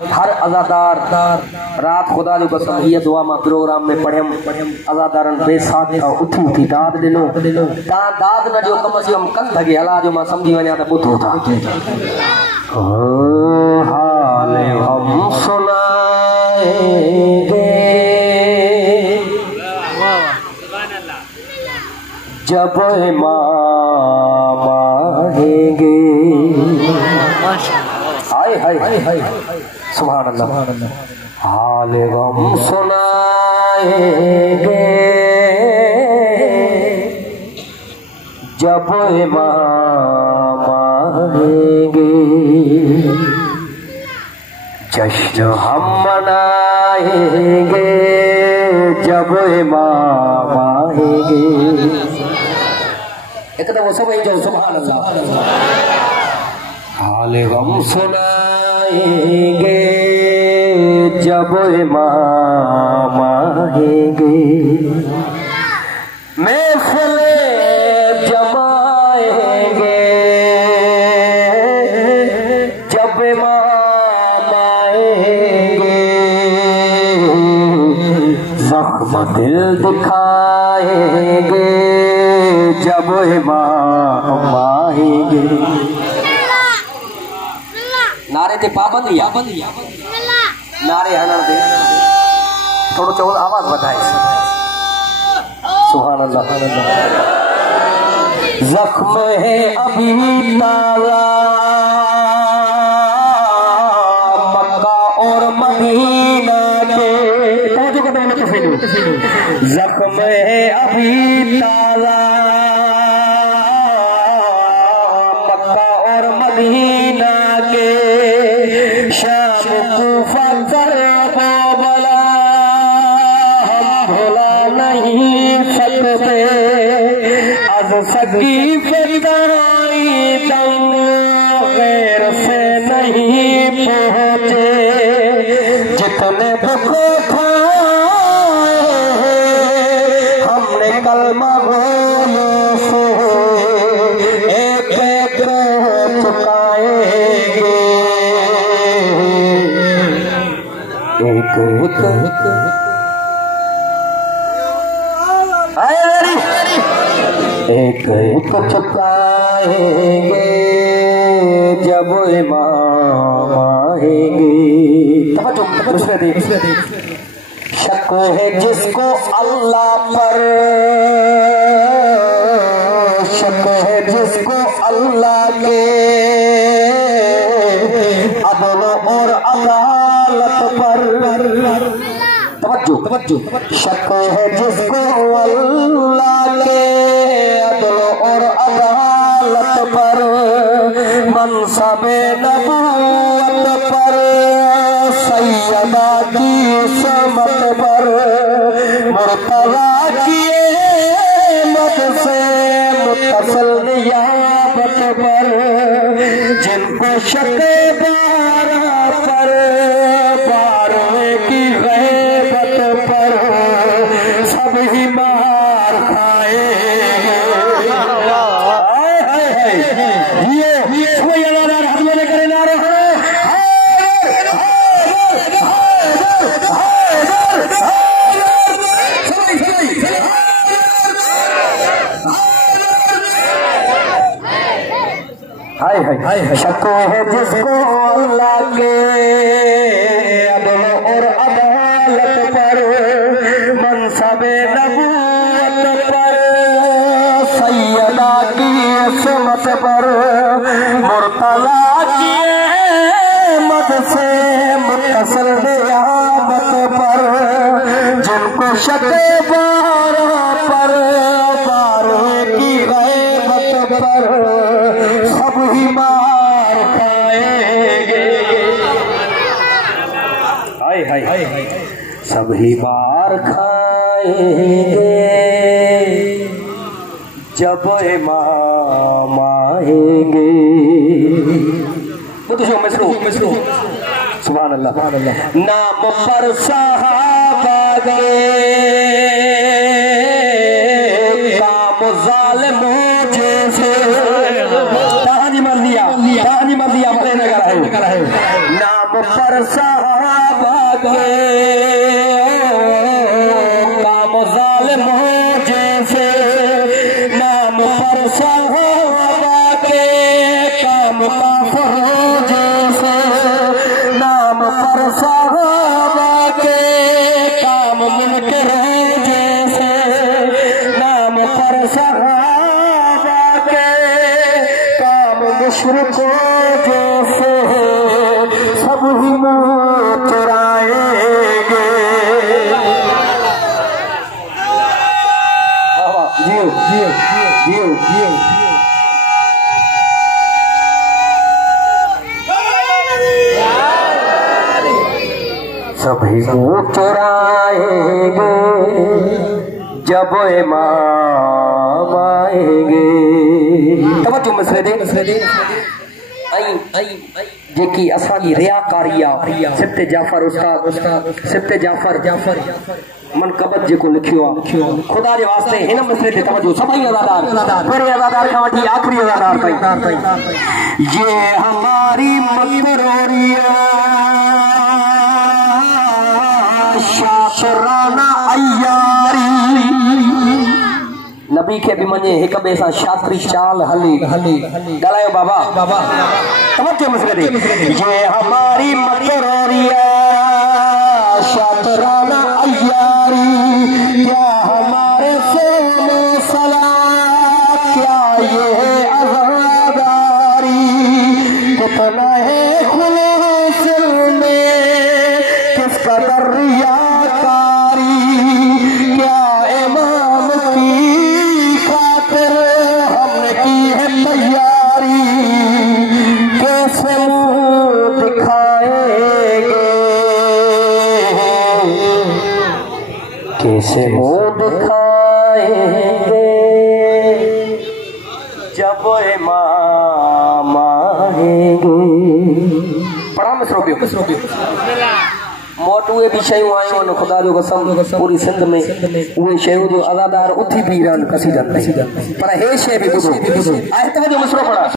हर अजादार रात खुदा जो कसम ये दुआ मा प्रोग्राम में पढ़म अजादारन बेसाख का उठी दाद दिनो ता दाद न जो कम से कम कल धगे हला जो मा समझी वना त बुधो था हाल हम सुनाएंगे जब इमाम आएंगे। हाय सुभान अल्लाह। हाल गम सुनाएंगे जब इमाम आएंगे, जश्न हम मनाएंगे जब इमाम आएंगे। एक तो वो सब ही जो सुभान अल्लाह। हाल गम सुनाएंगे जब इमाम आएंगे, महफिले जमाएंगे जब इमाम आएंगे, जख्म दिल दिखाएंगे जब इमाम आएंगे। नारे ते पाबंदी नारे हनन दे थोड़ो चौल आवाज बताए। सुभान अल्लाह। जख्म है अभी ताज़ा मक्का और मदीना के, जख्म है अभी ताज़ा मक्का और मदीना के, शाम कूफा करबला हम भुला नहीं सकते, अज सकी फिदाई दम गैर से नहीं पहुँचे, जितने दुख खाए हमने कलमा बोलो से एक एक चुकाएंगे, एक एक चुकाएंगे जब इमाम आएंगे। शक है जिसको अल्लाह पर, शक है जिसको अल्लाह के अदल और अदालत पर, तवज्जो शक है जिसको अल्लाह के अदल और अदालत पर, मनसबे नबूवत पर, सैयदा की समत पर, मुर्तज़ा की मत से मुत्तसिल नियाबत पर, जिनको शक बारा पर बारवे की गैबत पर सब ही मार खाए। शक है जिसको अल्लाह के अदल और अदालत पर, मनसबे नबूवत पर, सैयदा की समत पर, मुर्तज़ा की मत से मुत्तसिल नियाबत पर, जिनको शक बारा पर बारवे की गैबत पर सब ही मार खाएंगे। हाय सब ही मार खाएंगे जब इमाम आएंगे। मिसरो सुभान अल्लाह। नाम पर सहाबा गए काम ज़ालिमों जैसे, ताजी मर्दिया मरे नगर है। नाम पर सहाबा के काम जालिमों जैसे, नाम पर सहाबा के काम काफिरों जैसे, नाम पर सहाबा के काम मुनकरों जैसे, नाम पर सहाबा के काम मुशरिकों जैसे, सब ही मुँह चुराएंगे। जियो जियो जियो जियो सभी मुँह चुराएंगे जब इमाम आएंगे। तवज्जो मसले दे जेकी असांजी रियाकारी आहे। सिफ्ते जाफर उस्ताद सिफ्ते जाफर मनकबत जेको लिखियो आहे, खुदा जे वास्ते हिन मसले ते तवज्जो सभई अज़ादार, पहिरें अज़ादार खां वठी आखिरी अज़ादार ताईं। ये हमारी मकरूरिया शातराना अय्यारी, नबी के भी मने एक बे सां शास्त्री चाल हली ॻाल्हायो बाबा तवज्जो मसले दे। ये हमारी मकरूरिया शातराना अय्यारी, क्या हमारे सोने सलात, क्या ये अज़ादारी, कितना है खुलूस में किस कदर रियाकारी, क्या इमाम की खातिर हमने की है तैयारी, कैसे मुँह दिखाएंगे, कैसे मुँह दिखाएंगे जब इमाम आएंगे। पढ़ा मिसरो पियो मोट उहे भी शयूं आयूं आहिनि खुदा जो कसम पूरी सिंध में, उहे शयूं जो अज़ादार उथी बीह रहनि कसीदनि में, पर हे शइ बि ॿुधो आहे। तवज्जो मिसरो पढ़ा।